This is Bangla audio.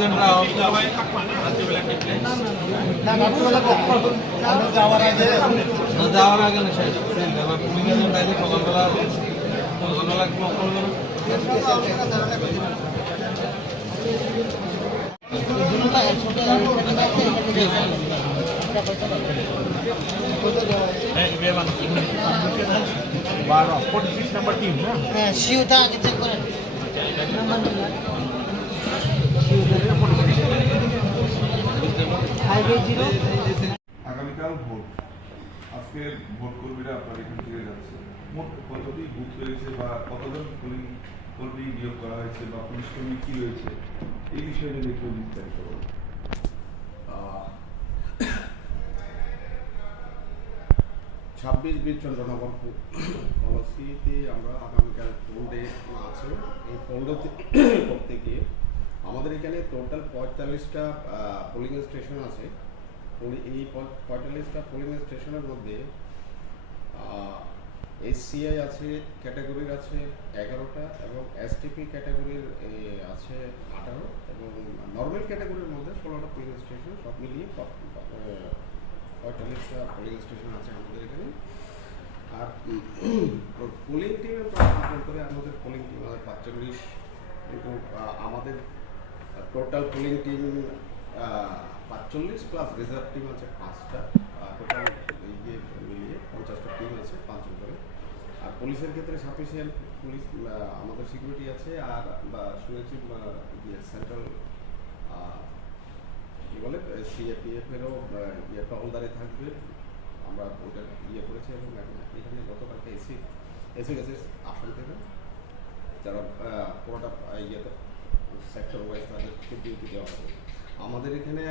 এজেন্টরা যাওয়ার আগে না শেষ পুলিশ এজেন্ট আইলে সকালবেলা নাম্বার টিম না হ্যাঁ শিওটা আগে চেক করেন আগামীকাল ভোট আজকে ভোট কর্মীরা আপনার এখান থেকে যাচ্ছে মোট কতটি বুথ রয়েছে বা কতজন পুলিশ কর্মী নিয়োগ করা হয়েছে বা পুলিশ কর্মী কি রয়েছে এই বিষয়ে যদি একটু বিস্তারিত বলুন। 26 বিট জনগণ পলিসিতে আমরা আগামীকাল পোল ডে আছে এই পোল ডে করতে গিয়ে আমাদের এখানে টোটাল 45টা পোলিং স্টেশন আছে। এই 45টা পোলিং স্টেশনের মধ্যে এসসিআই আছে ক্যাটাগরির আছে 11টা এবং এসটিপি ক্যাটাগরির আছে 18 এবং নর্মাল ক্যাটাগরির মধ্যে 16টা পোলিং স্টেশন সব মিলিয়ে 45টা পোলিং স্টেশন আছে আমাদের এখানে। আর পোলিং টিমের করে আমাদের পোলিং টিম আমাদের 45 কিন্তু আমাদের total polling team 45 plus reserve team আছে 5টা টোটাল মিলিয়ে 50টা টিম আছে 5জন করে। আর পুলিশের ক্ষেত্রে সাফিসিয়েন্ট পুলিশ আমাদের সিকিউরিটি আছে। আর শুনেছি সেন্ট্রাল কী বলে সিএপিএফেরও টহলদারি থাকবে আমরা ওটা করেছি। এবং এখানে গতকালকে এসে গেছে আসাম থেকে যারা পুরোটা সেক্টর ওয়াইজ তাদেরকে ডিউটি দেওয়া হবে। আমাদের এখানে